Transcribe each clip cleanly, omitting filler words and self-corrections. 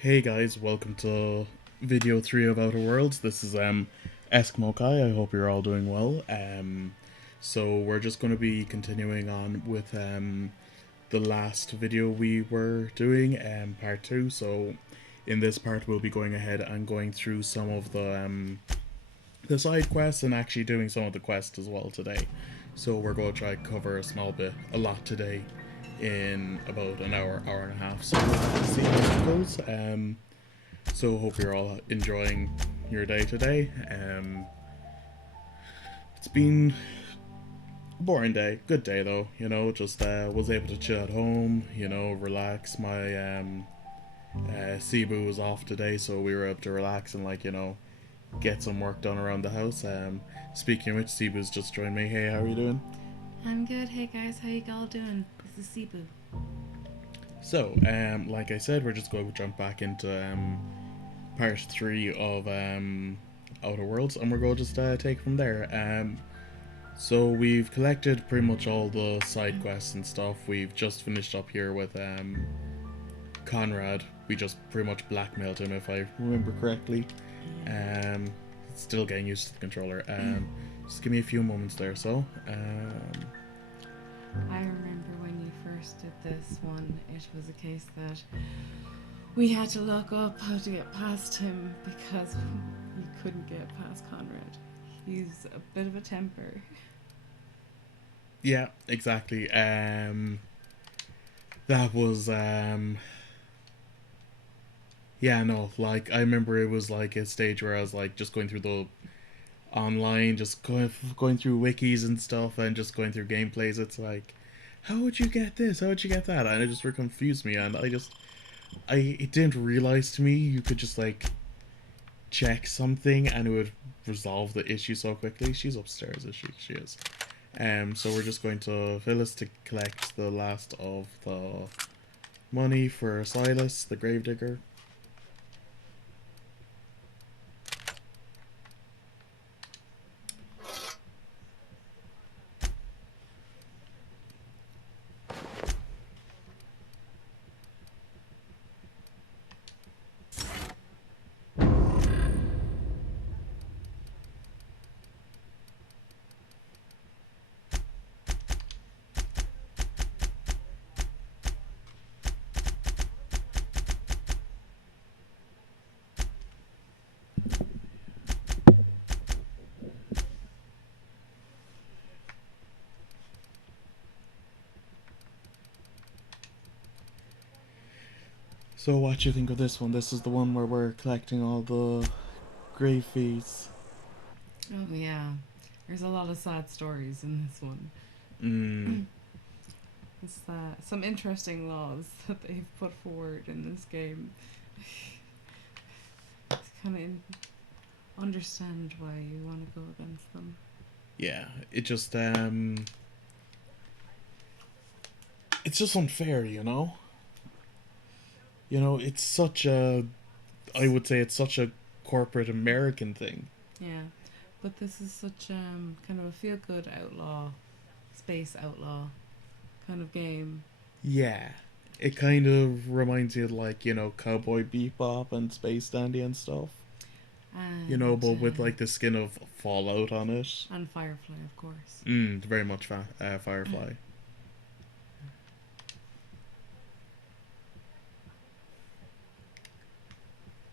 Hey guys, welcome to video 3 of Outer Worlds. This is Eskimo Kai. I hope you're all doing well. So we're just going to be continuing on with the last video we were doing, part 2. So in this part we'll be going ahead and going through some of the side quests and actually doing some of the quests as well today. So we're going to try to cover a lot today in about an hour, hour and a half. So we'll see how it goes. So hope you're all enjoying your day today. It's been a boring day, good day though. Just was able to chill at home. Relax. My Cebu was off today, so we were able to relax and get some work done around the house. Speaking of which, Cebu's just joined me. Hey, how are you doing? I'm good. Hey guys, how you all doing? This is Sibu. So, like I said, we're just going to jump back into part 3 of Outer Worlds, and we're going to just take from there. So we've collected pretty much all the side quests and stuff. We've just finished up here with Conrad. We just pretty much blackmailed him, if I remember correctly. Yeah. Um, Still getting used to the controller. Just give me a few moments there. So, I remember when you first did this one, it was a case that we had to look up how to get past him because we couldn't get past Conrad. He's a bit of a temper. yeah, exactly. That was yeah, no, like I remember it was like a stage where I was like just going through the online, just going through wikis and stuff, and just going through gameplays. It's like, how would you get this? How would you get that? And it just confused me, and I it didn't realize to me you could just check something and it would resolve the issue so quickly. She's upstairs, is she? She is. So we're just going to Phyllis to collect the last of the money for Silas, the gravedigger. So what do you think of this one? This is the one where we're collecting all the grave fees. Oh yeah, there's a lot of sad stories in this one. Mm, It's some interesting laws that they've put forward in this game. It's kind of understand why you want to go against them. yeah, it's just unfair, you know. It's such a I would say it's such a corporate American thing. Yeah, but this is such kind of a feel good outlaw, space outlaw kind of game. Yeah. It kind of reminds you of Cowboy Bebop and Space Dandy and stuff. And But with the skin of Fallout on it. and Firefly, of course. Very much Firefly.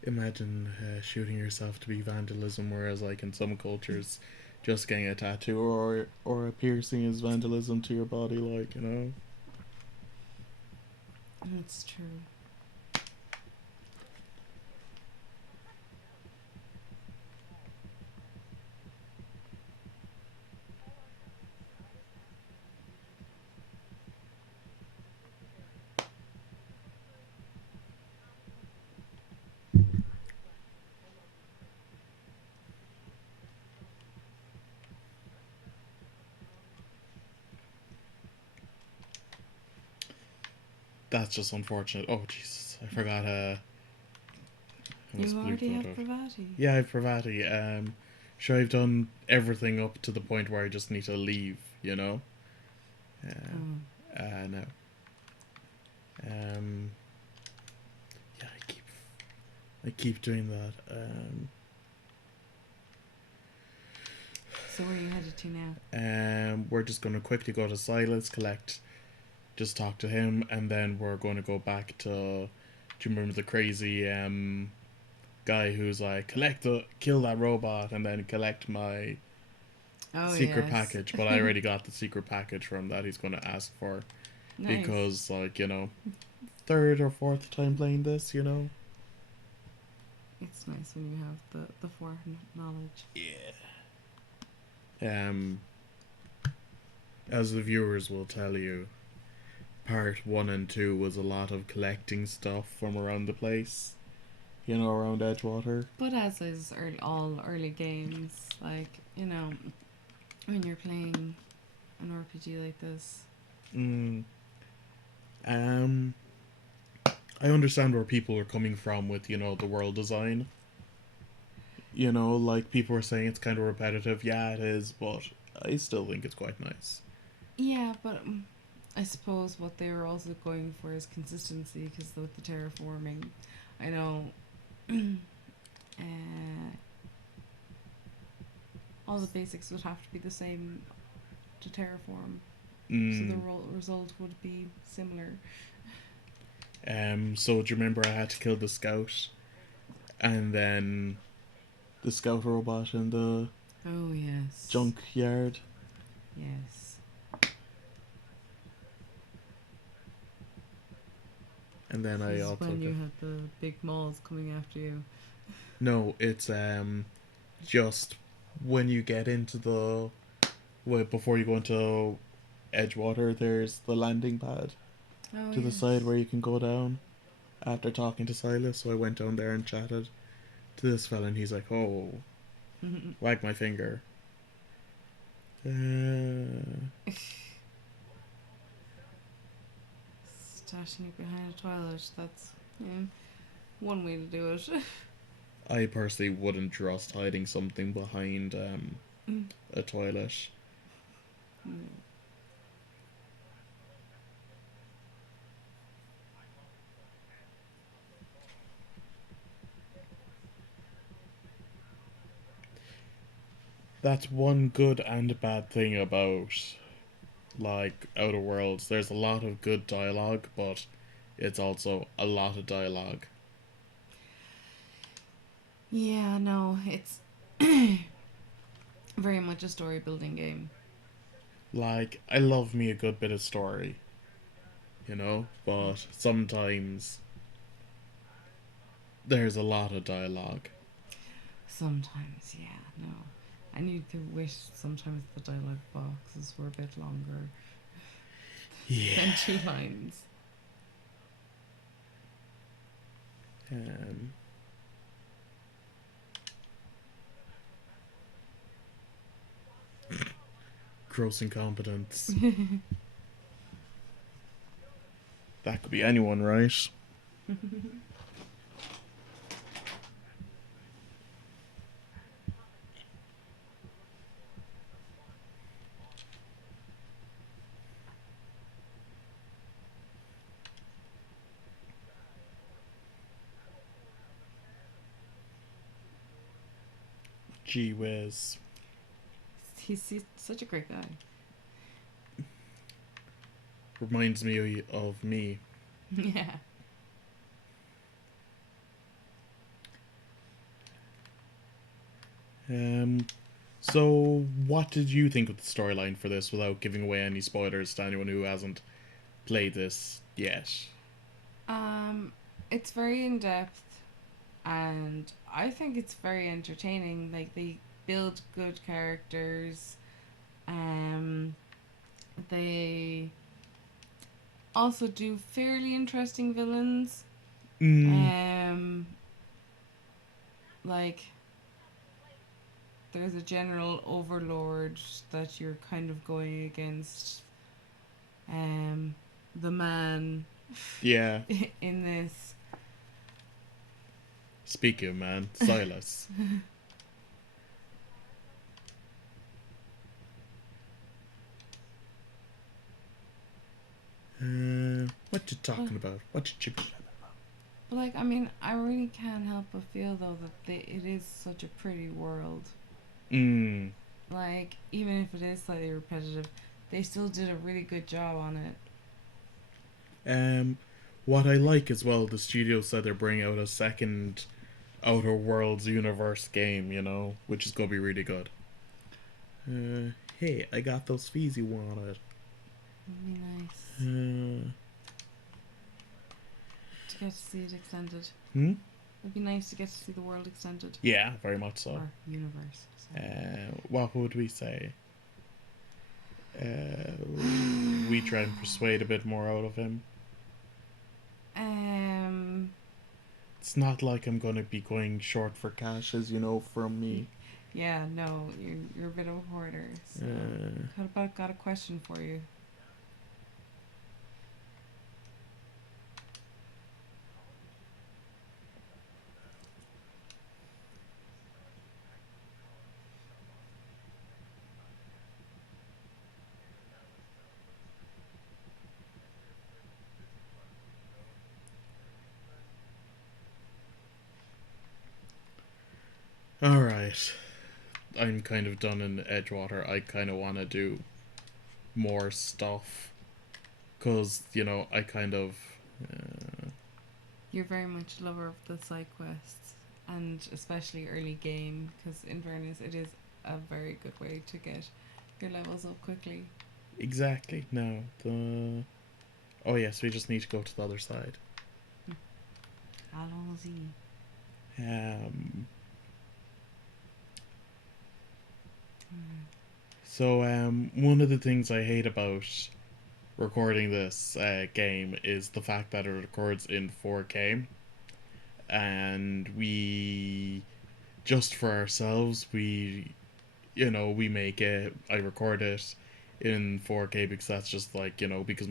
Imagine shooting yourself to be vandalism, whereas in some cultures, just getting a tattoo or a piercing is vandalism to your body. That's true. That's just unfortunate. Oh Jesus, I forgot. I was You blue already have photo. Pravati. Yeah, I've Pravati. Sure, I've done everything up to the point where I just need to leave. Oh, No. Um, yeah, I keep I keep doing that. So where are you headed to now? We're just going to quickly go to Silas, just talk to him, and then we're going to go back to. Do you remember the crazy guy who's like, kill that robot, and then collect my Oh secret yes. package? But I already got the secret package from that he's going to ask for Nice. because, like, third or fourth time playing this, It's nice when you have the foreknowledge. Um, as the viewers will tell you, part 1 and 2 was a lot of collecting stuff from around the place, around Edgewater. But as is all early games, like when you're playing an RPG like this. Mm, um, I understand where people are coming from with, the world design. Like people are saying it's kind of repetitive. Yeah, it is, but I still think it's quite nice. Yeah, but I suppose what they were also going for is consistency because with the terraforming, I know all the basics would have to be the same to terraform, so the result would be similar. So do you remember I had to kill the scout, and then the scout robot in the Oh yes. junkyard? Yes. And then This I is also when you got... had the big malls coming after you. No, it's just when you get into the... Wait, before you go into Edgewater, there's the landing pad Oh to the yes. side where you can go down after talking to Silas. So I went down there and chatted to this fella, and he's like, "Oh, wag my finger." Stashing it behind a toilet. That's one way to do it. I personally wouldn't trust hiding something behind a toilet. That's one good and bad thing about, like, Outer Worlds. There's a lot of good dialogue, but it's also a lot of dialogue. Yeah, no, it's very much a story building game. Like, I love me a good bit of story, but sometimes there's a lot of dialogue. Sometimes, yeah, no. I need to wish sometimes the dialogue boxes were a bit longer Yeah. than 2 lines. Gross incompetence. That could be anyone, right? Gee whiz. He's such a great guy. Reminds me of me. Yeah. So what did you think of the storyline for this without giving away any spoilers to anyone who hasn't played this yet? It's very in depth, and I think it's very entertaining. Like they build good characters. They also do fairly interesting villains. Like there's a general overlord that you're kind of going against. The man. Yeah. In this. Speaking of man, Silas. What you talking about? What you chicken about? But like, I mean, I really can't help but feel though that it is such a pretty world. Mm. Like, even if it is slightly repetitive, they still did a really good job on it. Um, what I like as well, the studio said they're bringing out a second Outer Worlds universe game, you know, which is gonna be really good. Hey, I got those fees you wanted. It'd be nice Uh, to get to see it extended. hmm? It'd be nice to get to see the world extended. Yeah, very much so. Or universe. Sorry. What would we say? We try and persuade a bit more out of him. Um, It's not like I'm gonna be going short for cash, as you know from me. yeah, no, you're a bit of a hoarder. So, got a question for you. Alright. I'm kind of done in Edgewater. I kind of want to do more stuff. Because, you know, I kind of. You're very much a lover of the side quests, and especially early game, because in fairness, it is a very good way to get your levels up quickly. Exactly. No. Oh, yes, we just need to go to the other side. Allons-y. Um. Mm. So, one of the things I hate about recording this game is the fact that it records in 4K. And we, just for ourselves, we make it, I record it in 4K because that's just like, because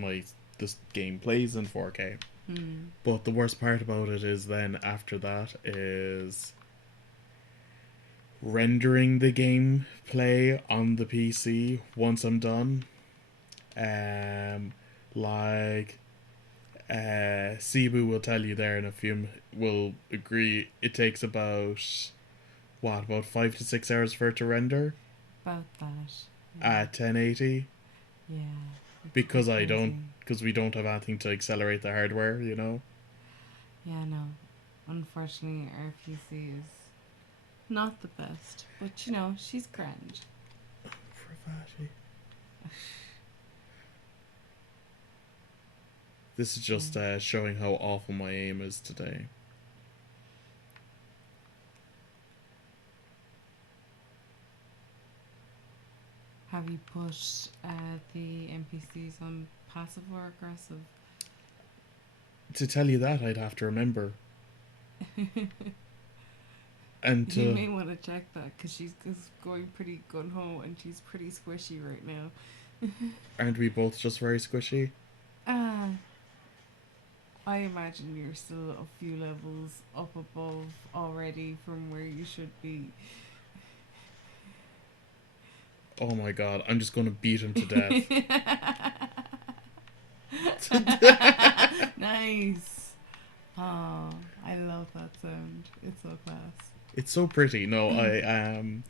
this game plays in 4K. Mm. But the worst part about it is then after that is rendering the gameplay on the PC once I'm done. Um, like Cebu will tell you there in a few will agree. It takes about 5 to 6 hours for it to render About that. Yeah. at 1080 Yeah. It's because quite crazy. we don't have anything to accelerate the hardware. Yeah, no. Unfortunately, our PC is not the best, but you know, she's grand. This is just showing how awful my aim is today. Have you put the NPCs on passive or aggressive? To tell you that, I'd have to remember. And You may want to check that because she's going pretty gun ho and she's pretty squishy right now. aren't we both just very squishy? Ah, I imagine you're still a few levels up above already from where you should be. Oh my god, I'm just gonna beat him to death. Nice. Oh, I love that sound. It's so class. It's so pretty. No, I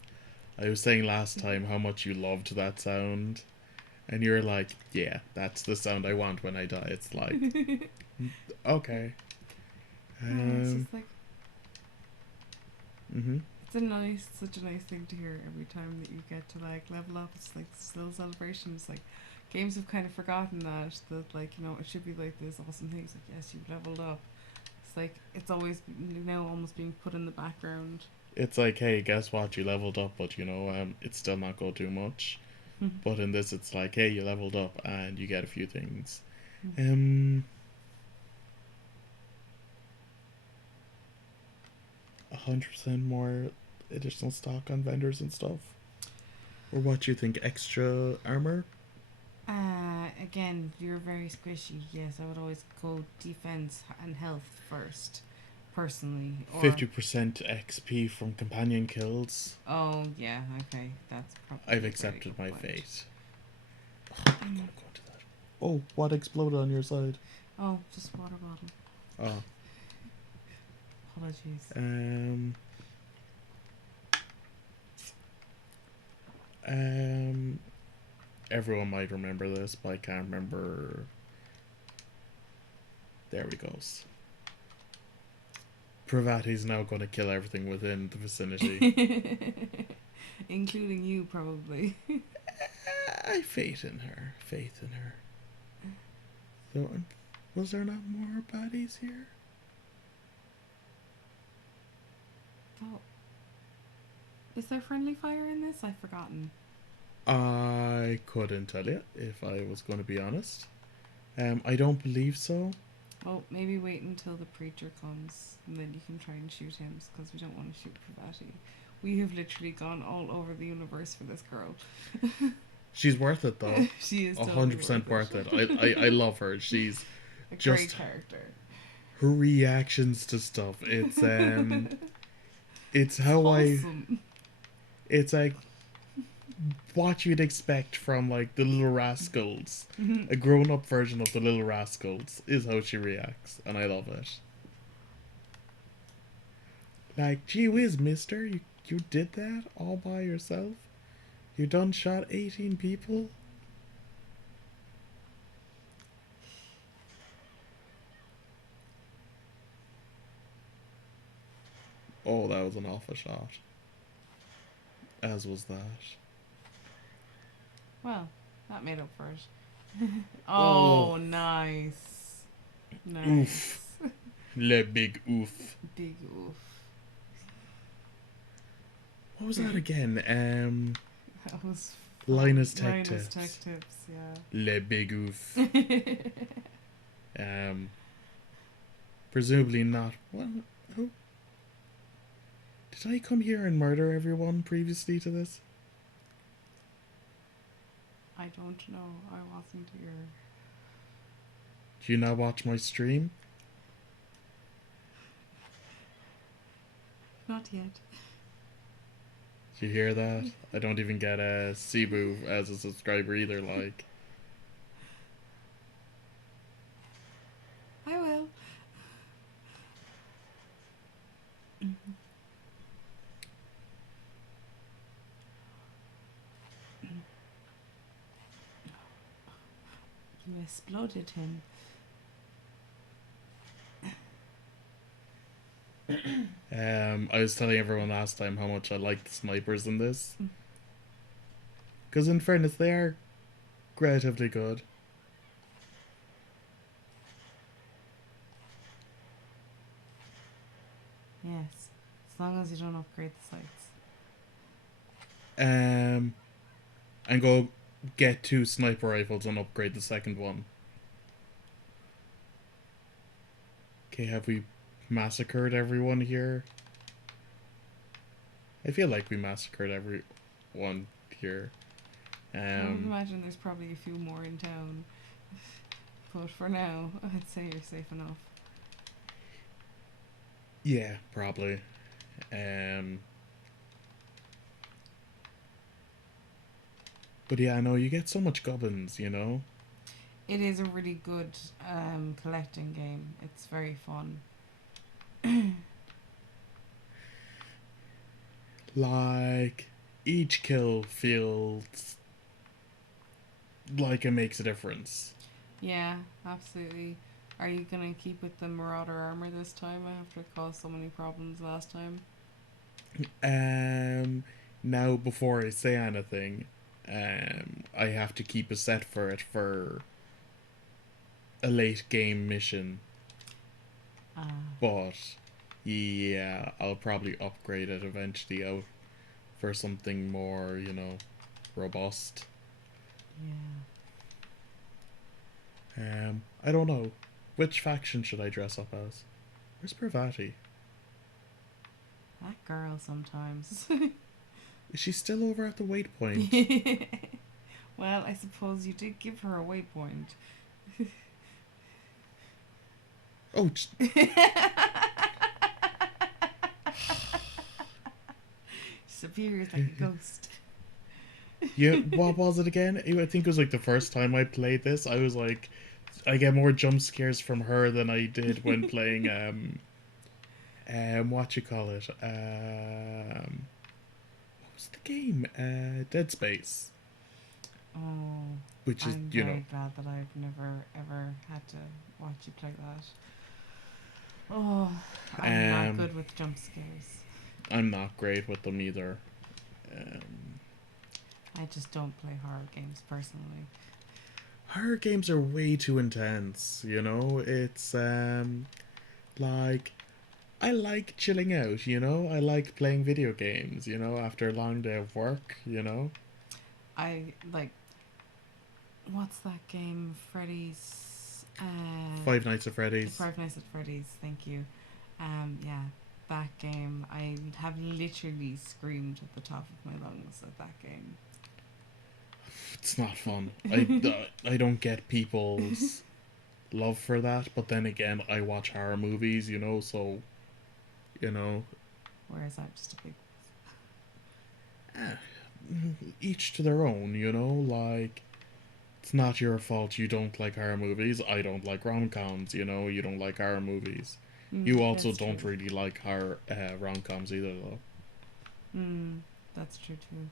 was saying last time how much you loved that sound, and you're like, yeah, that's the sound I want when I die. It's like, okay. It's just like Mhm. it's such a nice thing to hear every time that you get to like level up. It's like this little celebration. It's like games have kind of forgotten that like it should be like this awesome thing. It's like yes, you've leveled up. It's like it's always now almost being put in the background. It's like, hey, guess what? You leveled up, but it's still not going to do much. But in this, it's like, hey, you leveled up and you get a few things. 100% more additional stock on vendors and stuff. Or what do you think? Extra armor? Again, you're very squishy. Yes, I would always go defense and health first, personally. Or 50% XP from companion kills. oh yeah, okay, that's probably. I've accepted my fate. Oh, I'm gonna go to that. Oh, what exploded on your side? Oh, just water bottle. Oh. Apologies. Everyone might remember this, but I can't remember. There we goes. Pravati's now going to kill everything within the vicinity. Including you, probably. I faith in her. Faith in her. So, was there not more bodies here? Oh. Is there friendly fire in this? I've forgotten. I couldn't tell you, if I was going to be honest. I don't believe so. Well, maybe wait until the preacher comes, and then you can try and shoot him, because we don't want to shoot Pravati. We have literally gone all over the universe for this girl. She's worth it, though. She is 100% worth it. I love her. She's a just great character. Her reactions to stuff. It's it's how Wholesome. It's like what you'd expect from like the Little Rascals. A grown-up version of the Little Rascals is how she reacts, and I love it. Like, gee whiz, mister, you did that all by yourself? You done shot 18 people? Oh, that was an awful shot. As was that. Well, that made up for it. Oh, nice. Nice. Oof. Le big oof. Big oof. What was that again? That was Linus Tech Linus Tips. Tech Tips, yeah. Le big oof. Presumably not. What? Oh. Did I come here and murder everyone previously to this? I don't know. I wasn't here. Do you not watch my stream? Not yet. Do you hear that? I don't even get a Cebu as a subscriber either, like. I will. You exploded him. I was telling everyone last time how much I like the snipers in this. Because in fairness, they are relatively good. Yes. As long as you don't upgrade the sights. And go get 2 sniper rifles and upgrade the second one. Okay, have we massacred everyone here? I feel like we massacred everyone here. I would imagine there's probably a few more in town. But for now, I'd say you're safe enough. Yeah, probably. But yeah, no, you get so much gubbins, you know? It is a really good collecting game. It's very fun. Like, each kill feels like it makes a difference. Yeah, absolutely. Are you gonna keep with the Marauder armor this time after it caused so many problems last time? Now before I say anything, I have to keep a set for it for a late game mission. But yeah, I'll probably upgrade it eventually out for something more, you know, robust. Yeah. I don't know. Which faction should I dress up as? Where's Pravati? That girl sometimes. Is she still over at the waypoint? Well, I suppose you did give her a waypoint. Oh, She appears like a ghost. yeah, what was it again? I think it was like the first time I played this, I was like, I get more jump scares from her than I did when playing What you call it? What was the game? Dead Space, Oh, which is I'm very glad that I've never ever had to watch you play that. Oh, I'm not um, good with jump scares. I'm not great with them either. Um, I just don't play horror games personally. Horror games are way too intense. It's like I like chilling out. I like playing video games. After a long day of work. I like what's that game? Freddy's. Five Nights at Freddy's. Five Nights at Freddy's. Thank you. Yeah, that game. I have literally screamed at the top of my lungs at that game. It's not fun. I don't get people's love for that, but then again, I watch horror movies. So you know, Whereas I'm just a big. eh, each to their own. Like it's not your fault you don't like horror movies. I don't like rom coms. You don't like horror movies. You also That's true. don't really like horror rom coms either, though. That's true too.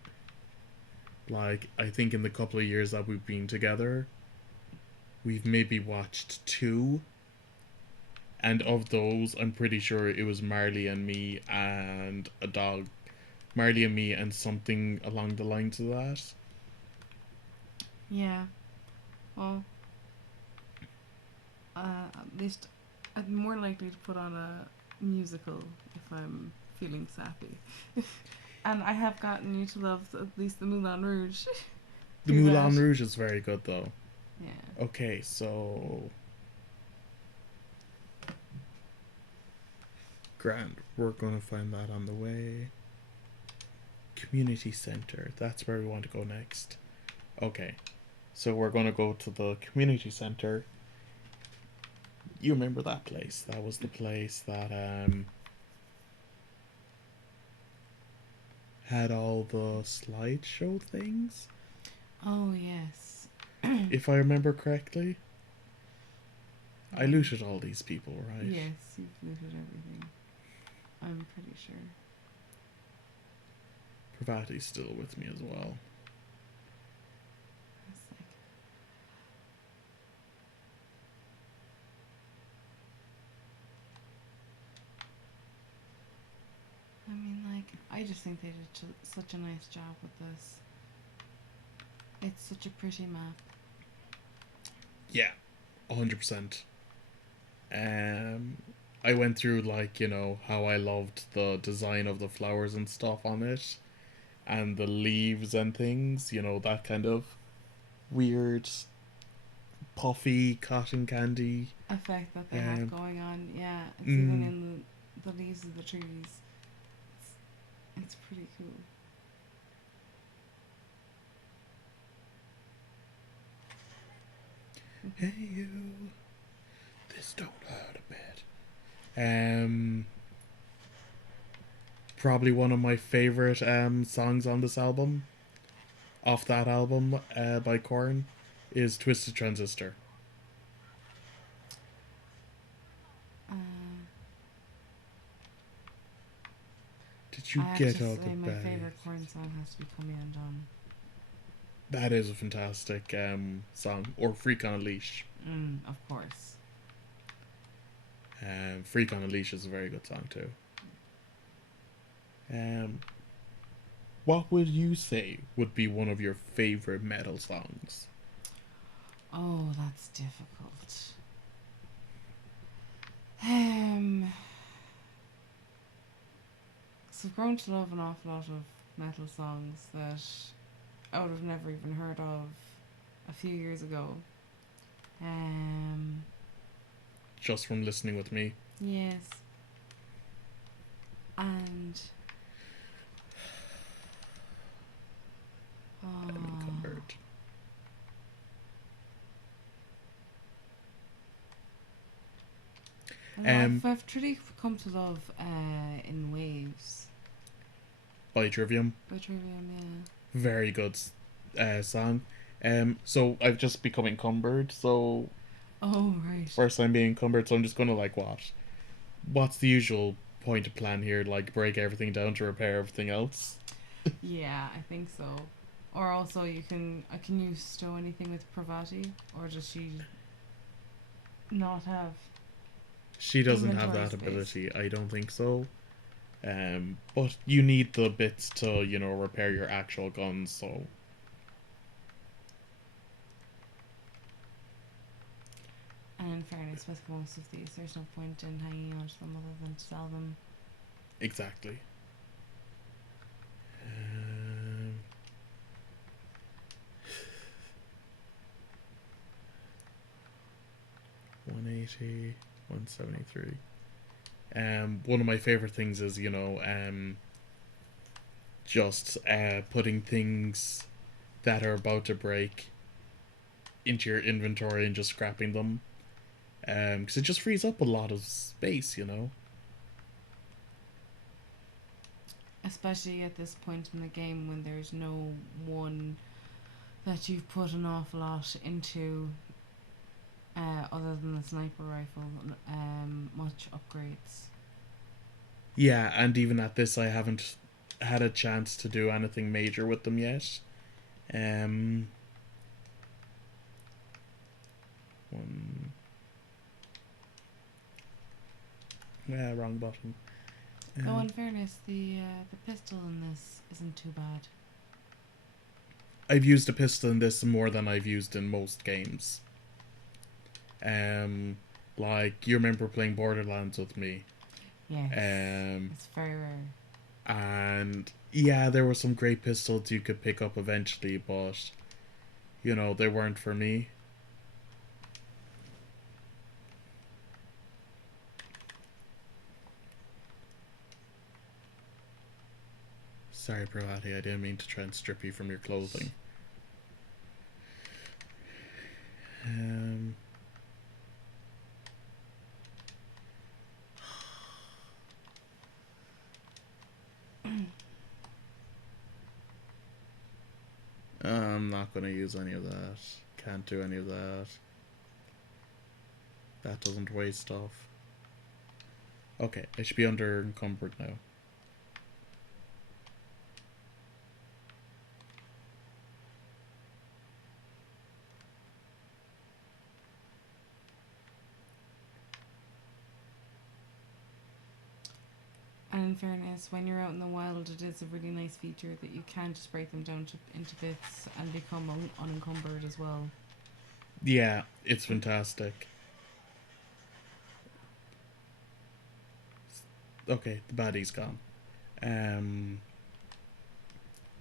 Like I think in the couple of years that we've been together, we've maybe watched two, and of those, I'm pretty sure it was Marley and Me and a dog. Marley and Me and something along the lines of that. Yeah. Well, at least I'm more likely to put on a musical if I'm feeling sappy. And I have gotten you to love at least the Moulin Rouge. The through Moulin that. Rouge is very good, though. Yeah. Okay, so grand. We're gonna find that on the way. Community center. That's where we want to go next. Okay, so we're gonna go to the community center. You remember that place? That was the place that had all the slideshow things. Oh yes. If I remember correctly, I looted all these people, right? Yes, you've looted everything. I'm pretty sure. Pravati's still with me as well. A sec. I mean, like, I just think they did such a nice job with this. It's such a pretty map. Yeah, 100%. I went through how I loved the design of the flowers and stuff on it, and the leaves and things. That kind of weird, puffy cotton candy. Effect that they have Um, going on. Yeah, it's even mm, in the leaves of the trees. It's pretty cool. hey you, this don't hurt a bit. Um, Probably one of my favorite songs on this album, off that album by Korn, is Twisted Transistor. Uh, Did you I have get to all the say my bags? favorite Korn song has to be "Come On Done." That is a fantastic song. Or Freak on a Leash. Of course. Freak on a Leash is a very good song too. What would you say would be one of your favorite metal songs? Oh, that's difficult. Um, so I've grown to love an awful lot of metal songs that I would have never even heard of a few years ago. Just from listening with me. Yes. And I'm encumbered. I've truly come to love In Waves By Trivium. by Trivium, yeah. Very good song. So I've just become encumbered, so Oh, right. first time being encumbered, so I'm just gonna what's the usual point of plan here, like break everything down to repair everything else. Yeah, I think so. Or also, can you stow anything with Pravati, or does she not have She doesn't have inventory that space? ability, I don't think so. But you need the bits to, repair your actual guns, so. And in fairness, with most of these, there's no point in hanging on to them other than to sell them. Exactly. Um, 180, 173. One of my favorite things is, just putting things that are about to break into your inventory and just scrapping them. Because it just frees up a lot of space. Especially at this point in the game when there's no one that you've put an awful lot into, other than the sniper rifle, much upgrades. Yeah, and even at this, I haven't had a chance to do anything major with them yet. Um, one, wrong button. Though in fairness, the pistol in this isn't too bad. I've used a pistol in this more than I've used in most games. Um, like you remember playing Borderlands with me. Yes, Um, it's very rare. and yeah, there were some great pistols you could pick up eventually, but they weren't for me. Sorry, Pravati, I didn't mean to try and strip you from your clothing. Um, I'm not going to use any of that. Can't do any of that. That doesn't waste stuff. Okay, I should be under encumbered now. And in fairness, when you're out in the wild, it is a really nice feature that you can just break them down into bits and become unencumbered as well. Yeah, it's fantastic. Okay, the baddie's gone. Um,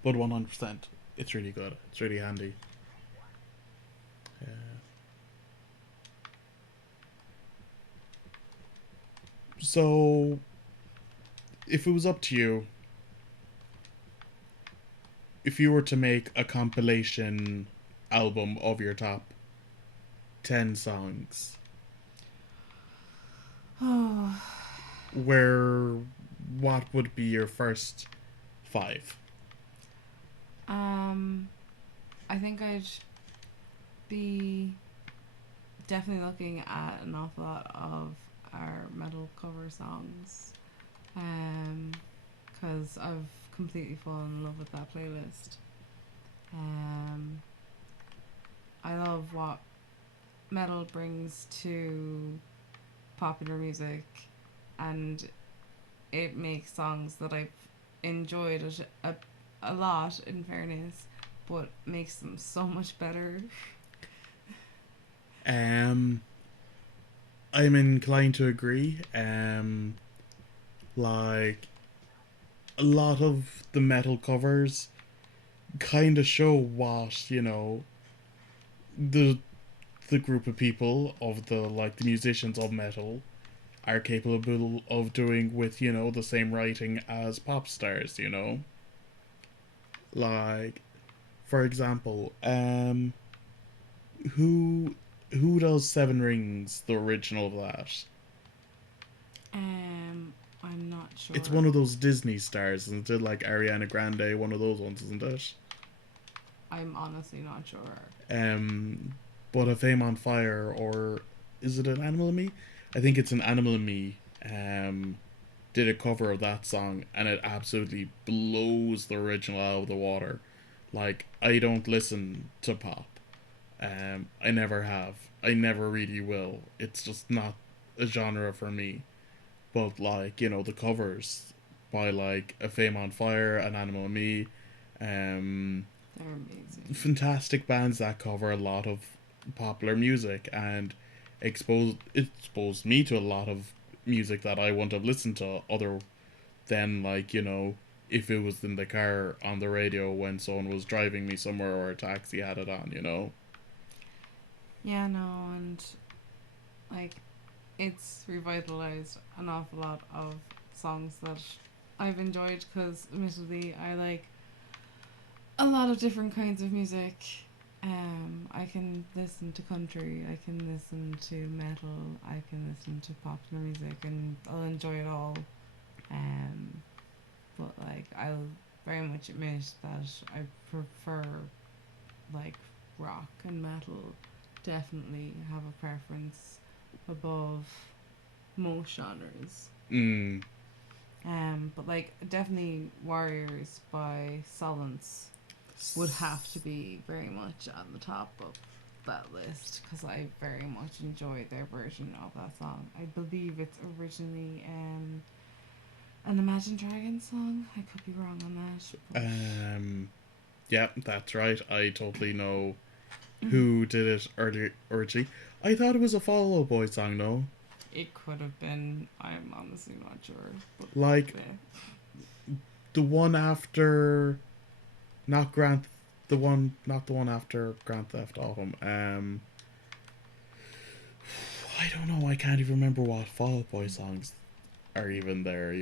but 100%, it's really good. It's really handy. Uh, so, if it was up to you, if you were to make a compilation album of your top 10 songs, Oh, where what would be your first five? I think I'd be definitely looking at an awful lot of our metal cover songs, because I've completely fallen in love with that playlist. Um, I love what metal brings to popular music, and it makes songs that I've enjoyed a lot, in fairness, but makes them so much better. Um, I'm inclined to agree. Like a lot of the metal covers kind of show what the the group of people of the musicians of metal are capable of doing with the same writing as pop stars. Like for example, who who does Seven Rings, the original of that? I'm not It's sure. one of those Disney stars, isn't it? Like Ariana Grande, one of those ones, isn't it? I'm honestly not sure. Um, but a Fame on Fire, or is it an Animal in Me? I think it's an Animal in Me. did a cover of that song, and it absolutely blows the original out of the water. Like, I don't listen to pop. I never have. I never really will. It's just not a genre for me. But like, the covers by like A Fame on Fire and Animal and Me, um, They're amazing. fantastic bands that cover a lot of popular music and exposed me to a lot of music that I wouldn't have listened to other than like, if it was in the car on the radio when someone was driving me somewhere or a taxi had it on. Yeah, no, and like it's revitalized an awful lot of songs that I've enjoyed because, admittedly, I like a lot of different kinds of music. I can listen to country, I can listen to metal, I can listen to popular music, and I'll enjoy it all. Um, but like I'll very much admit that I prefer like rock and metal. Definitely have a preference above most genres. Mm. But like definitely Warriors by Solence would have to be very much on the top of that list because I very much enjoy their version of that song. I believe it's originally an Imagine Dragons song. I could be wrong on that. Um, yeah, that's right. I totally know who did it earlier. Originally, I thought it was a Fall Out Boy song. No, It could have been. I'm honestly not sure. But like yeah. the one after, not Grand, not the one after Grand Theft Autumn. I don't know. I can't even remember what Fall Out Boy songs are even there.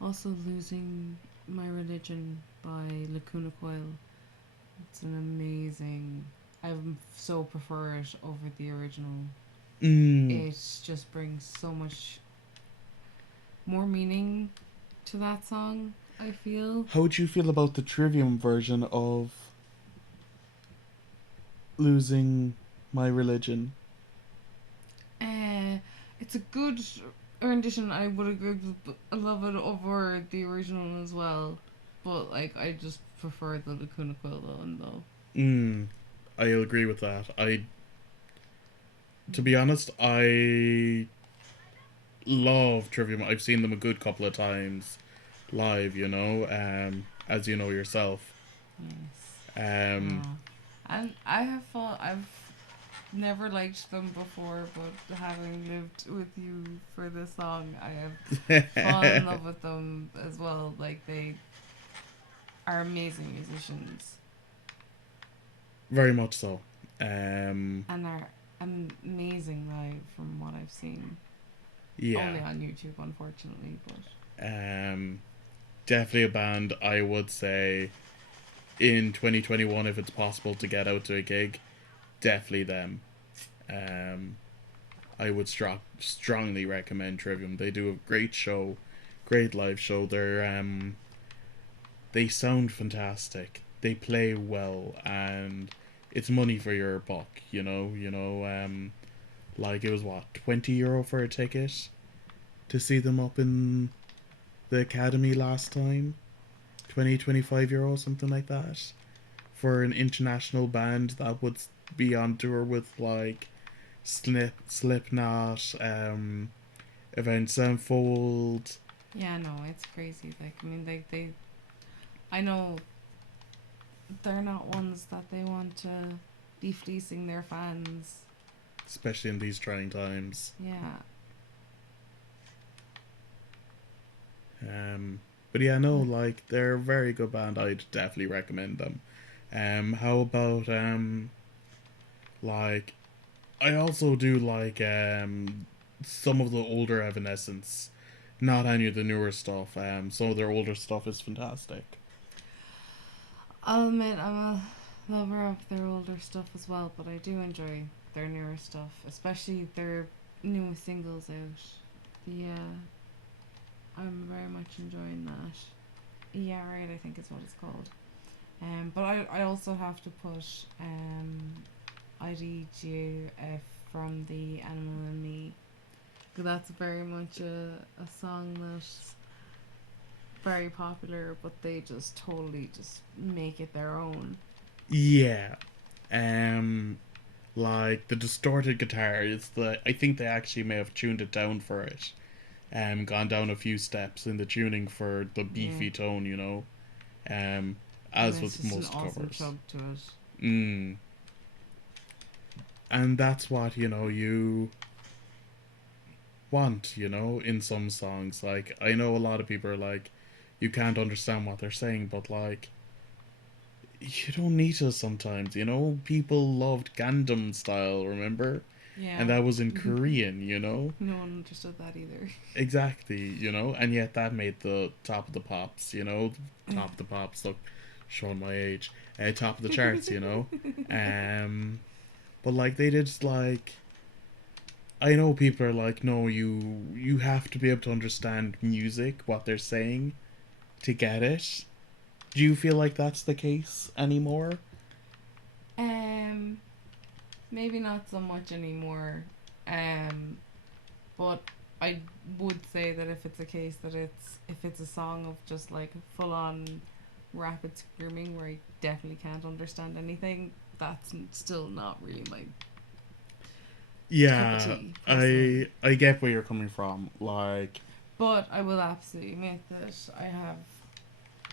Also, Losing My Religion by Lacuna Coil. It's an amazing. I so prefer it over the original. Mm. It just brings so much more meaning to that song, I feel. How would you feel about the Trivium version of Losing My Religion? Uh, it's a good rendition. I would agree with. I love it over the original as well. But like, I just prefer the Lacuna Coil one though. Mm. I'll agree with that. To be honest, I love Trivium. I've seen them a good couple of times live, as you know yourself. Yes. Um, And I have thought I've never liked them before, but having lived with you for this song, I have fallen in love with them as well. Like they are amazing musicians very much so. Um, and are amazing live from what I've seen. yeah. Only on YouTube, unfortunately, but Um, definitely a band I would say in 2021, if it's possible to get out to a gig, definitely them. Um, I would strongly recommend Trivium. They do a great show, great live show. They sound fantastic. They play well, and it's money for your buck. Like it was what €20 for a ticket to see them up in the Academy last time. 25 €, something like that, for an international band that would be on tour with like Slipknot, Avenged Sevenfold. yeah, no, it's crazy. Like I mean, they I know they're not ones that they want to be fleecing their fans. Especially in these trying times. Yeah. Um, but yeah, no, like they're a very good band. I'd definitely recommend them. How about like I also do like some of the older Evanescence, not any of the newer stuff. Some of their older stuff is fantastic. I'll admit I'm a lover of their older stuff as well, but I do enjoy their newer stuff, especially their new singles out. Yeah, I'm very much enjoying that. Yeah, right, I think is what it's called. But I also have to put IDGF from the Animal and Me. That's very much a song that's very popular, but they just totally just make it their own. Yeah. Um, like the distorted guitar is I think they actually may have tuned it down for it. Gone down a few steps in the tuning for the Yeah. beefy tone, you know. Um, And as it's with just an most awesome covers. chug to it. Mm. And that's what, you want, in some songs. Like, I know a lot of people are like, you can't understand what they're saying, but like, you don't need to sometimes, People loved Gundam style, remember? And Yeah. that was in Korean, No one understood that either. Exactly, and yet that made the top of the pops, top of the pops, look, showing my age, top of the charts, Um, but like they did, like, I know people are like, no, you have to be able to understand music, what they're saying, to get it. Do you feel like that's the case anymore? um, Maybe not so much anymore. Um, but I would say that if it's a case that if it's a song of just like full on rapid screaming where I definitely can't understand anything, that's still not really my cup of Yeah, tea personally. I get where you're coming from. Like, But I will absolutely admit that I have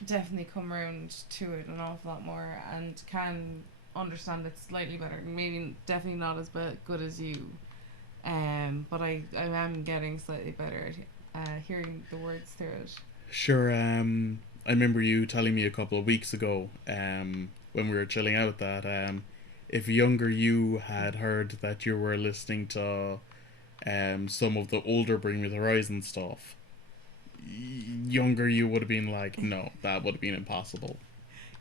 definitely come around to it an awful lot more and can understand it slightly better. Maybe definitely not as good as you. But I am getting slightly better at hearing the words through it. sure, I remember you telling me a couple of weeks ago, when we were chilling out, that if younger you had heard that you were listening to some of the older Bring Me the Horizon stuff, younger you would have been like, no, that would have been impossible.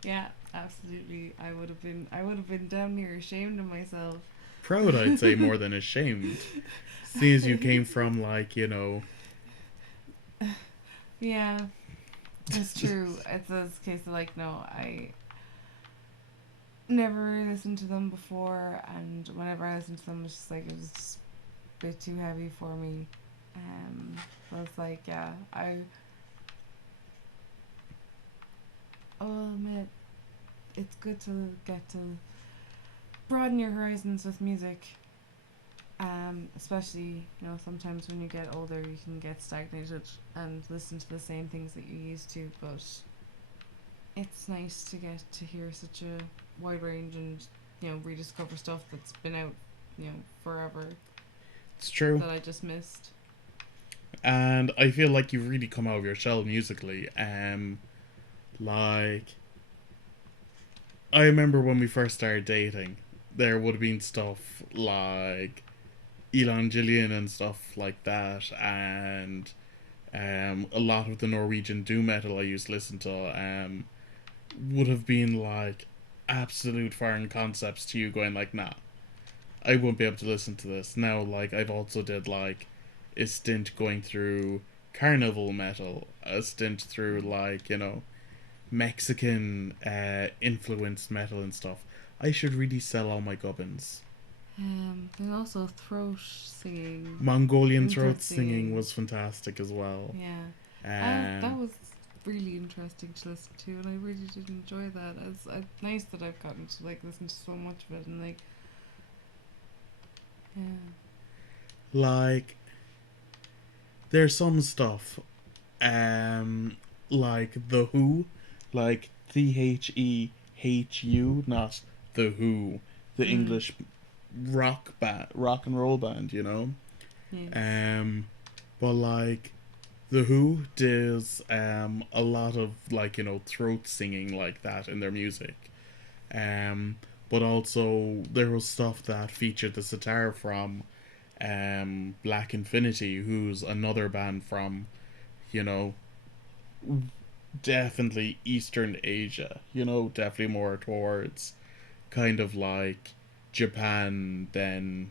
Yeah, absolutely. I would have been damn near ashamed of myself. Proud, I'd say, more than ashamed. Seeing as you came from, like, Yeah, it's true. It's a case of like, no, I never listened to them before, and whenever I listened to them, it's just like it was just a bit too heavy for me. So it's like, yeah, I'll admit it's good to get to broaden your horizons with music. Especially, sometimes when you get older, you can get stagnated and listen to the same things that you used to, but it's nice to get to hear such a wide range and, rediscover stuff that's been out, forever it's true. that I just missed. And I feel like you've really come out of your shell musically. Like, I remember when we first started dating, there would have been stuff like Elon Gillian and stuff like that, and a lot of the Norwegian doom metal I used to listen to would have been like absolute foreign concepts to you, going like, nah, I won't be able to listen to this. Now, like, I've also did like a stint going through carnival metal, a stint through like, Mexican influenced metal and stuff. I should really sell all my gubbins. And also throat singing, Mongolian in throat throat singing singing. was fantastic as well. Yeah, that Um, was really interesting to listen to, and I really did enjoy that. It's nice that I've gotten to like listen to so much of it, and like, yeah, like, there's some stuff, um, like The Who, like THEHU, not The Who, the mm, English rock and roll band, yes, Um, but like, The Who does a lot of like throat singing like that in their music. Um, but also there was stuff that featured the sitar from Black Infinity, who's another band from you know definitely Eastern Asia. Definitely more towards kind of like Japan than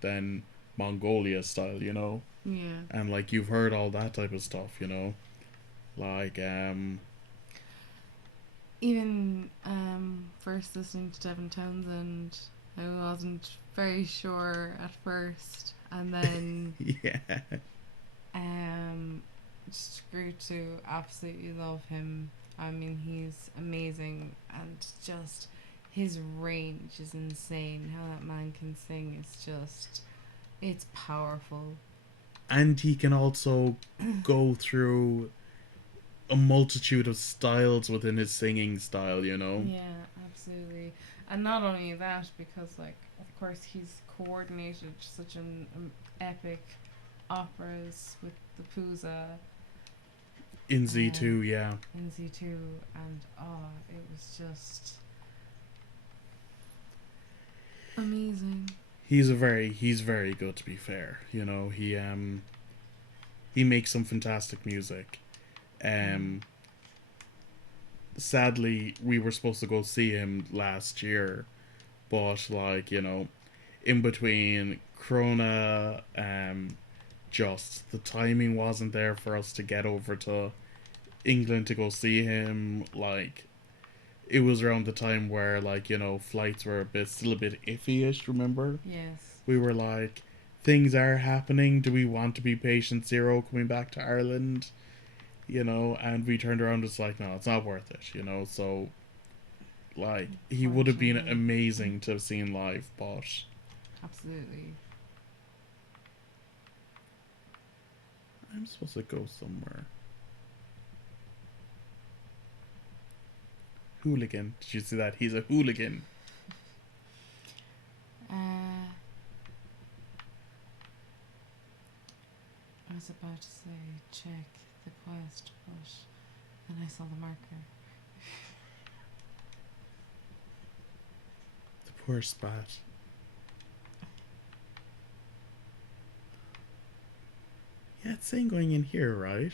than Mongolia style. yeah. And like you've heard all that type of stuff. Like Even first listening to Devin Townsend, I wasn't very sure at first, And then Yeah. just grew to absolutely love him. I mean, he's amazing, and just his range is insane. How that man can sing is just, it's powerful. And he can also go through a multitude of styles within his singing style, you know? Yeah, absolutely. And not only that, because, like, of course, he's coordinated such an epic operas with the Pusa In Z2, yeah. in Z2, and oh, it was just amazing. He's very good, to be fair. You know, he makes some fantastic music. Mm. Um Sadly we were supposed to go see him last year, but like, you know, in between Corona, just the timing wasn't there for us to get over to England to go see him. Like, it was around the time where, like, you know, flights were still a bit iffy-ish. Remember, Yes. we were like, things are happening. Do we want to be patient zero coming back to Ireland? You know, and we turned around. It's like, no, it's not worth it. You know, so like he would have been Unfortunately. amazing to have seen live, but Absolutely. I'm supposed to go somewhere. Hooligan. Did you see that? He's a hooligan. I was about to say check the quest, but then I saw the marker. The poor spat. Yeah, it's saying going in here, right?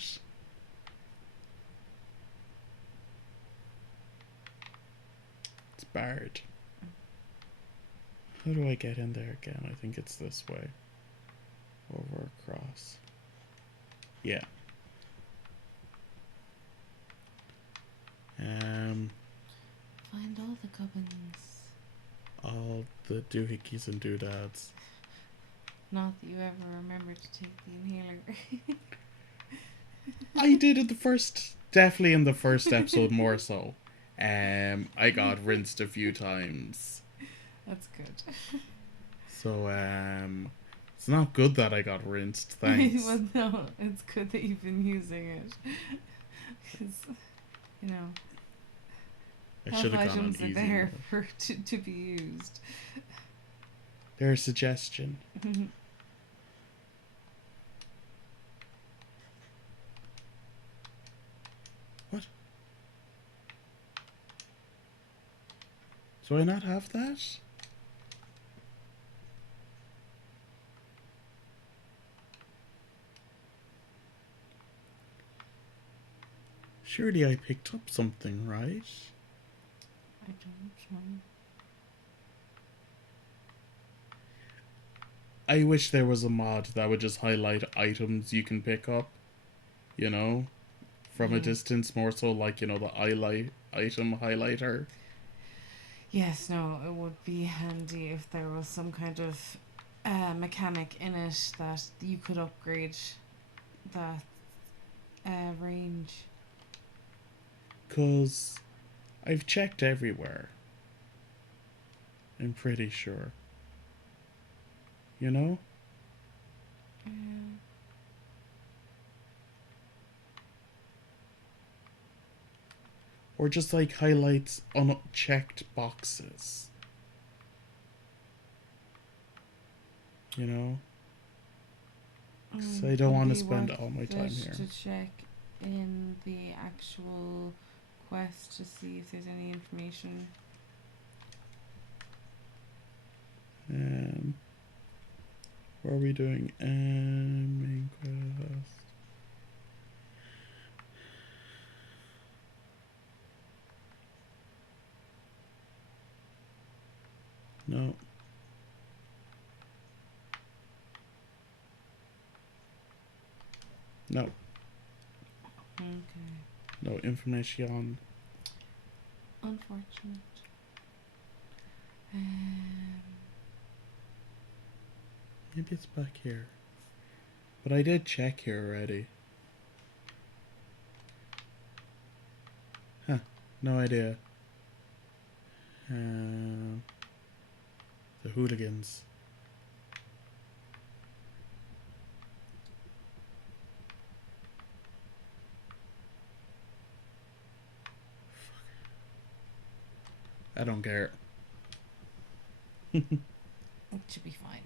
It's barred. How do I get in there again? I think it's this way. Over across. Yeah. Find all the gubbins. All the doohickeys and doodads. Not that you ever remember to take the inhaler. I did it definitely in the first episode more so. I got rinsed a few times. That's good. So, it's not good that I got rinsed, thanks. Well, no, it's good that you've been using it. Because, you know, I health should have gone on items are easy there mode. to be used. They're a suggestion. What? Do I not have that? Surely I picked up something, right? I don't know. I wish there was a mod that would just highlight items you can pick up, you know, from a Yeah. distance, more so like, you know, the item highlighter. Yes, no, it would be handy if there was some kind of mechanic in it that you could upgrade that range. Because I've checked everywhere. I'm pretty sure. You know? Yeah. Or just like highlights unchecked boxes. You know? Because I don't want to spend all my time here. To check in the actual quest to see if there's any information. What are we doing? Main quest. No. No. Okay. No information. Unfortunate. Maybe it's back here. But I did check here already. Huh. No idea. The hooligans. I don't care. It should be fine.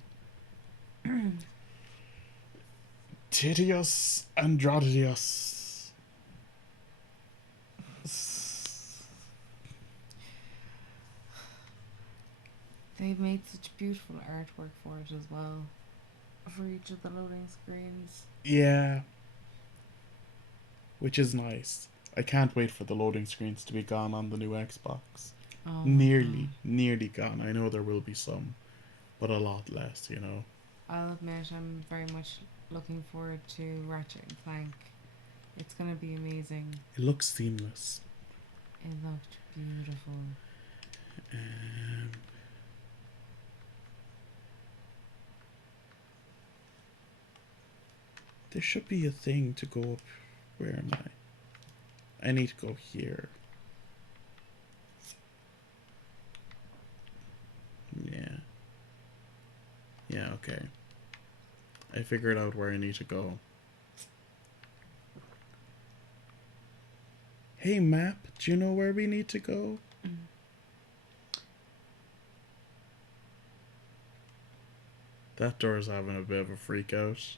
Titius Androdius. They've made such beautiful artwork for it as well. For each of the loading screens. Yeah. Which is nice. I can't wait for the loading screens to be gone on the new Xbox. Oh, Nearly gone. I know there will be some, but a lot less, you know. I'll admit I'm very much looking forward to Ratchet and Clank. It's gonna be amazing. It looks seamless. It looked beautiful. There should be a thing to go up. Where am I? I need to go here. Yeah. Yeah, okay. I figured out where I need to go. Hey, map, do you know where we need to go? That door's having a bit of a freak out.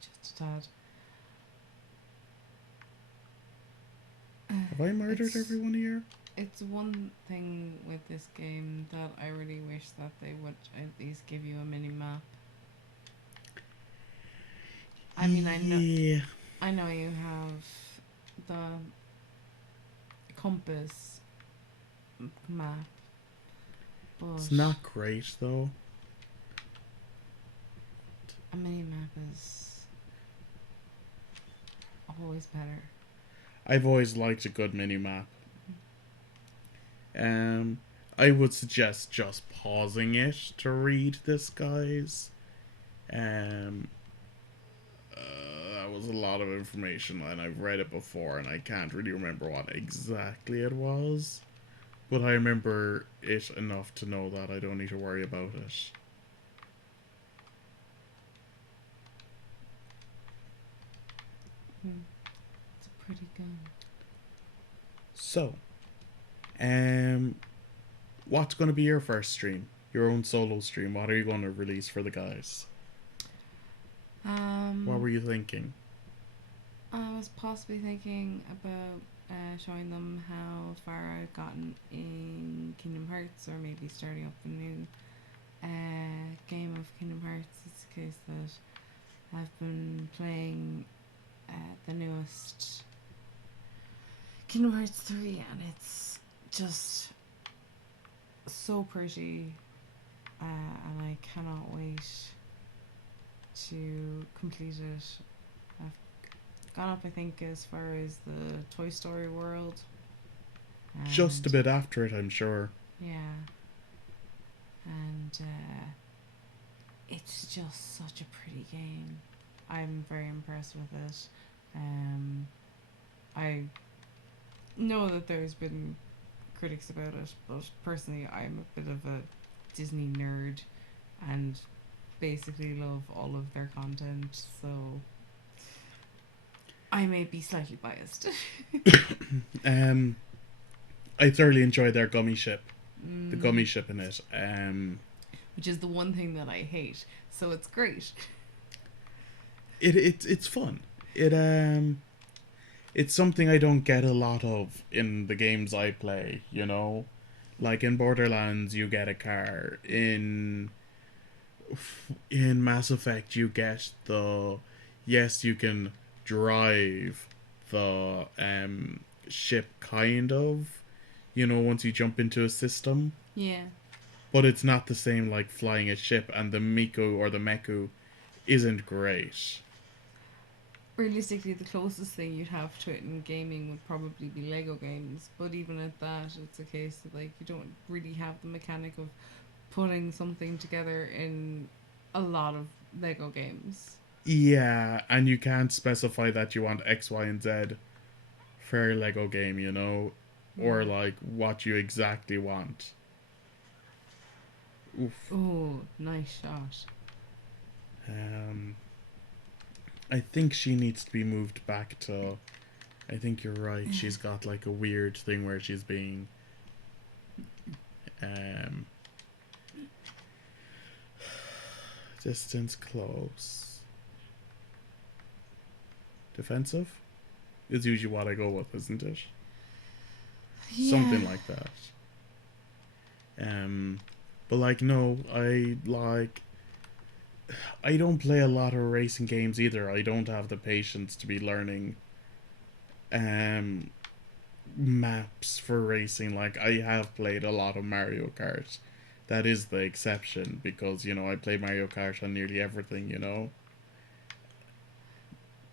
Just a tad. Have I murdered everyone here? It's one thing with this game that I really wish that they would at least give you a mini map. I mean, I know you have the compass map, but It's not great though. a mini map is always better. I've always liked a good mini map. I would suggest just pausing it to read this, guys. That was a lot of information, and I've read it before, and I can't really remember what exactly it was. But I remember it enough to know that I don't need to worry about it. It's a pretty gun. So, what's going to be your first stream? Your own solo stream? What are you going to release for the guys? What were you thinking? I was possibly thinking about showing them how far I've gotten in Kingdom Hearts, or maybe starting up the new game of Kingdom Hearts. It's a case that I've been playing the newest Kingdom Hearts 3, and it's just so pretty, and I cannot wait to complete it. I've gone up, I think, as far as the Toy Story world. Just a bit after it, I'm sure. Yeah. And it's just such a pretty game. I'm very impressed with it. I know that there's been critics about it, but personally I'm a bit of a Disney nerd and basically love all of their content, so I may be slightly biased. I thoroughly enjoyed their gummy ship. The gummy ship in it. Which is the one thing that I hate, so it's great. It's fun. It's something I don't get a lot of in the games I play, you know? Like in Borderlands you get a car. In Mass Effect you get the, yes, you can drive the ship, kind of, you know, once you jump into a system. Yeah. But it's not the same like flying a ship, and the Miku or the Meku isn't great. Realistically, the closest thing you'd have to it in gaming would probably be Lego games, but even at that, it's a case that like you don't really have the mechanic of putting something together in a lot of Lego games. Yeah, and you can't specify that you want X, Y, and Z for a Lego game, you know, or Yeah. like what you exactly want. Oof. Oh, nice shot. Um, I think she needs to be moved back to. I think you're right. She's got like a weird thing where she's being um distance close. Defensive is usually what I go with, isn't it? Yeah. Something like that. But like no, I don't play a lot of racing games either. I don't have the patience to be learning um maps for racing. Like I have played a lot of Mario Kart. That is the exception because you know I play Mario Kart on nearly everything. You know.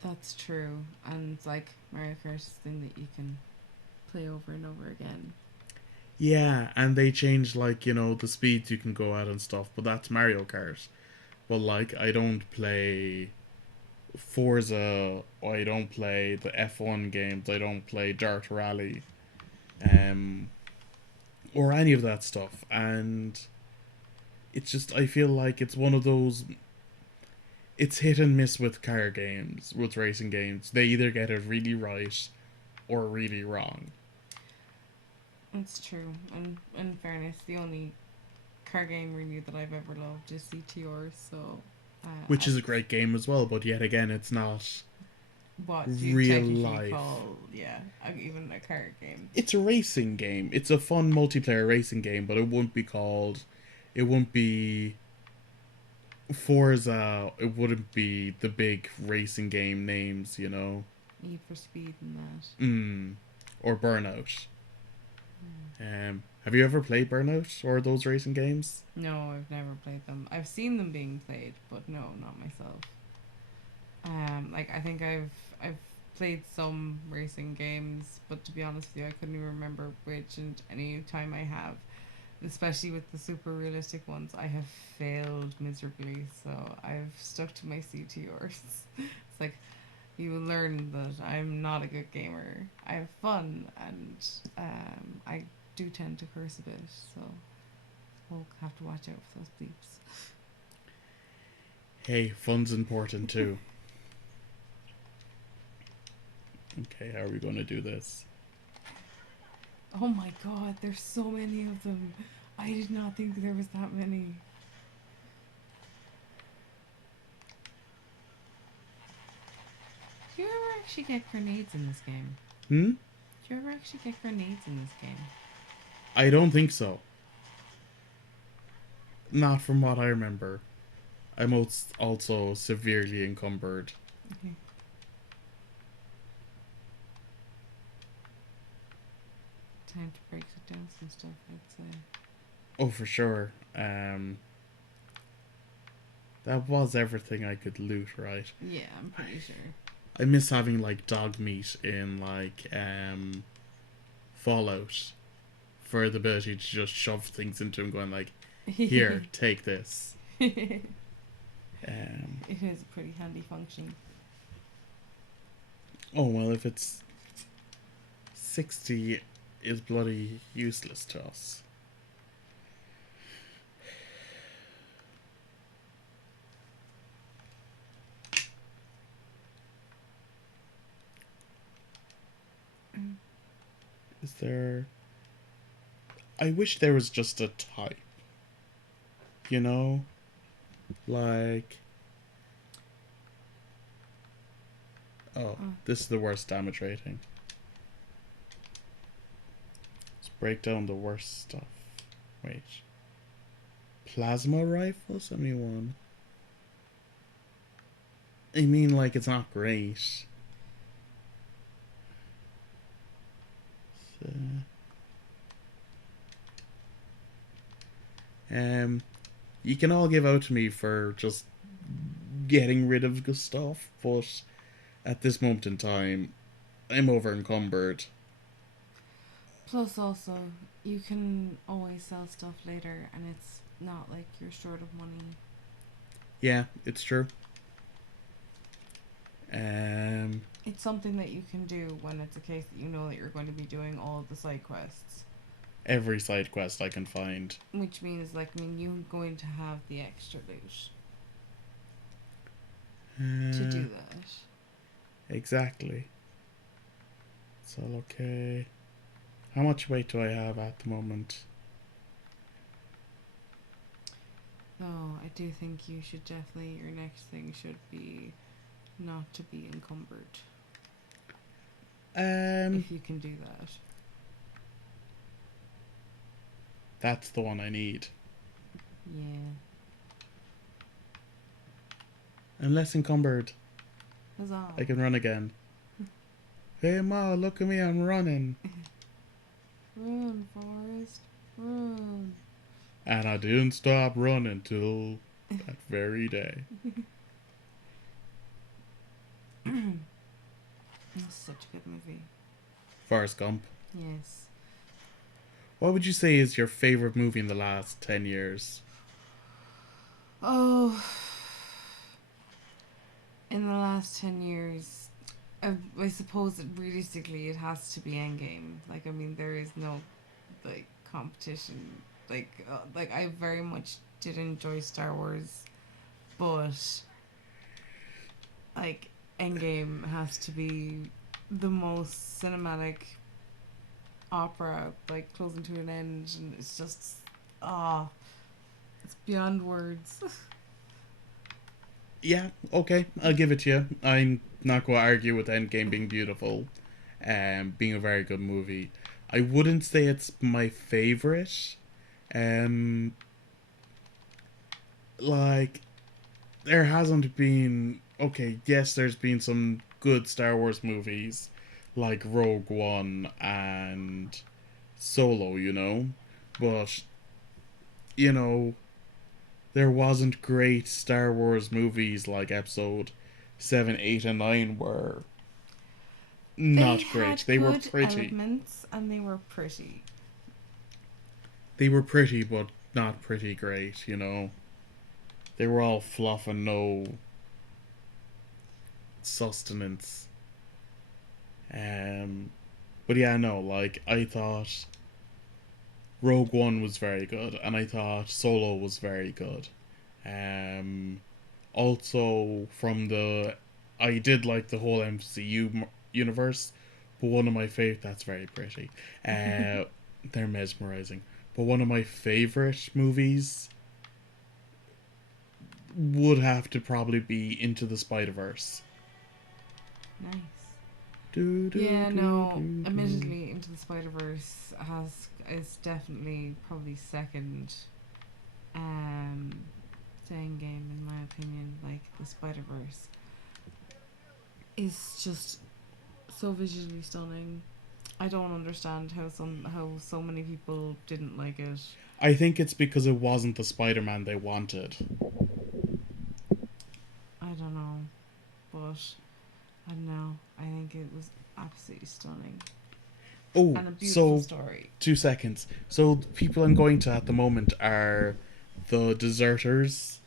That's true. And like Mario Kart's thing that you can play over and over again. Yeah, and they changed like you know the speeds you can go at and stuff, but that's Mario Kart. But like I don't play Forza, I don't play the F1 games, I don't play Dirt Rally, um, or any of that stuff, and it's just I feel like it's one of those. It's hit and miss with car games, with racing games. They either get it really right or really wrong. That's true. And in fairness, the only car game really that I've ever loved is CTR. So, Which is I've a great game as well, but yet again, it's not what do you real technically life. call even a car game? It's a racing game. It's a fun multiplayer racing game, but it won't be called. It won't be Forza. It wouldn't be the big racing game names, you know. Need for Speed and that. Or Burnout. Have you ever played Burnout or those racing games? No, I've never played them. I've seen them being played, but no, not myself. Like I think I've played some racing games, but to be honest with you, I couldn't even remember which. And any time I have, especially with the super realistic ones, I have failed miserably. So I've stuck to my CTRs. It's like you will learn that I'm not a good gamer. I have fun, and I do tend to curse a bit. So we'll have to watch out for those bleeps. Hey, fun's important too. Okay, how are we going to do this? Oh my god, there's so many of them. I did not think there was that many. Do you ever actually get grenades in this game? Hmm? Do you ever actually get grenades in this game? I don't think so. Not from what I remember. I'm also severely encumbered. Okay. Time to break down some stuff, I'd say. Oh, for sure. That was everything I could loot, right? Yeah, I'm pretty sure. I miss having like dog meat in like Fallout for the ability to just shove things into him, going like, "Here, take this." It Um, is a pretty handy function. oh well, if it's 60, is bloody useless to us. Is there? I wish there was just a type. You know, like. Oh, Oh. this is the worst damage rating. Let's break down the worst stuff. Wait. Plasma rifle 71. I mean, like, it's not great. So, you can all give out to me for just getting rid of the stuff, but at this moment in time, I'm over encumbered. Plus, also, you can always sell stuff later, and it's not like you're short of money. Yeah, it's true. Um, It's something that you can do when it's a case that you know that you're going to be doing all of the side quests. every side quest I can find. Which means, like, I mean, you're going to have the extra loot to Uh, do that. exactly. It's all okay. How much weight do I have at the moment? Oh, I do think you should definitely, your next thing should be not to be encumbered. Um, If you can do that. that's the one I need. Yeah. I'm less encumbered. Huzzah. I can run again. Hey Ma, look at me, I'm running. Run, Forrest. Run. And I didn't stop running till that very day. That's such a good movie. Forrest Gump. Yes. What would you say is your favourite movie in the last 10 years? Oh, in the last 10 years, I suppose that realistically it has to be Endgame. Like, I mean, there is no, like, competition. Like I very much did enjoy Star Wars, but, like, Endgame has to be the most cinematic opera, like, closing to an end, and it's just, ah, it's beyond words. Yeah, okay, I'll give it to you. I'm not going to argue with Endgame being beautiful and being a very good movie. I wouldn't say it's my favourite. Um, like, there hasn't been. Okay, yes, there's been some good Star Wars movies like Rogue One and Solo, you know? But, you know, there wasn't great Star Wars movies like episode 7, 8, and 9 were They not great. had They were good pretty. elements and they were pretty. They were pretty, but not pretty great, you know? They were all fluff and no sustenance. Um, but yeah, no, like, I thought Rogue One was very good, and I thought Solo was very good. Um, also, from the. I did like the whole MCU universe, but one of my favorite. That's very pretty. Uh, they're mesmerizing. But one of my favorite movies would have to probably be Into the Spider Verse. Nice. Do do Yeah, do no. do do. Admittedly, Into the Spider Verse has is definitely probably second um to Endgame in my opinion. Like the Spider Verse is just so visually stunning. I don't understand how so many people didn't like it. I think it's because it wasn't the Spider Man they wanted. I don't know, but I don't know. I think it was absolutely stunning Oh, and a beautiful so story. 2 seconds. So the people I'm going to at the moment are the deserters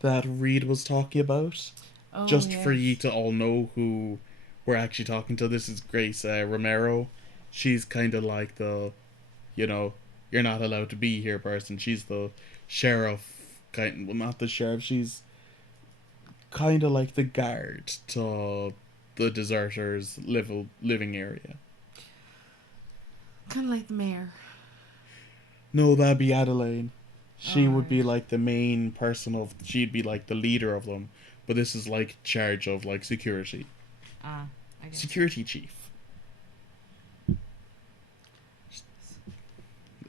that Reed was talking about. Oh Just for ye yes. to all know who we're actually talking to, this is Grace Romero. She's kind of like the, you know, you're not allowed to be here person. She's the sheriff, kind. Well, not the sheriff. She's kind of like the guard to the deserters' living area. Kind of like the mayor. No, that'd be Adelaine. She would be Alright. like the main person of. She'd be like the leader of them, but this is like charge of like security. Ah, I get you. Security chief.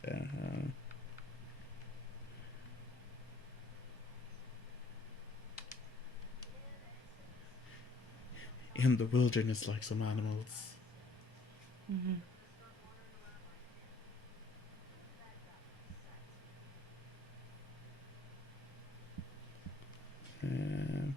Uh, in the wilderness, like some animals. Mm-hmm. Uh,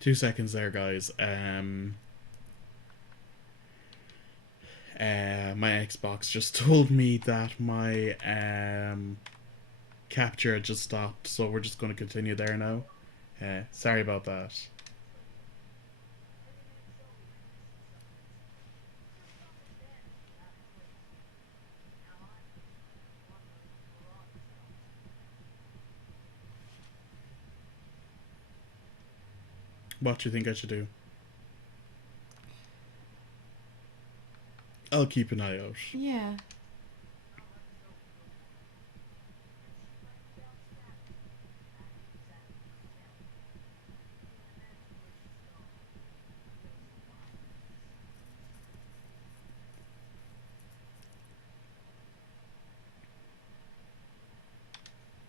2 seconds there, guys. My Xbox just told me that my capture had just stopped, so we're just going to continue there now. Sorry about that. What do you think I should do? I'll keep an eye out. Yeah.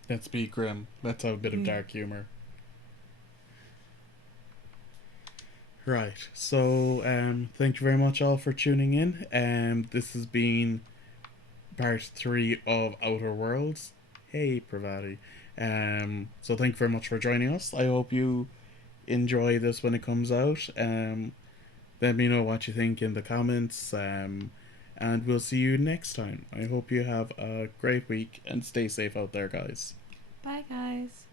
Let's be grim. Let's have a bit of dark humor. Right. So, thank you very much all for tuning in. This has been part 3 of Outer Worlds. Hey, Pravati. So thank you very much for joining us. I hope you enjoy this when it comes out. Let me know what you think in the comments. And we'll see you next time. I hope you have a great week and stay safe out there, guys. Bye, guys.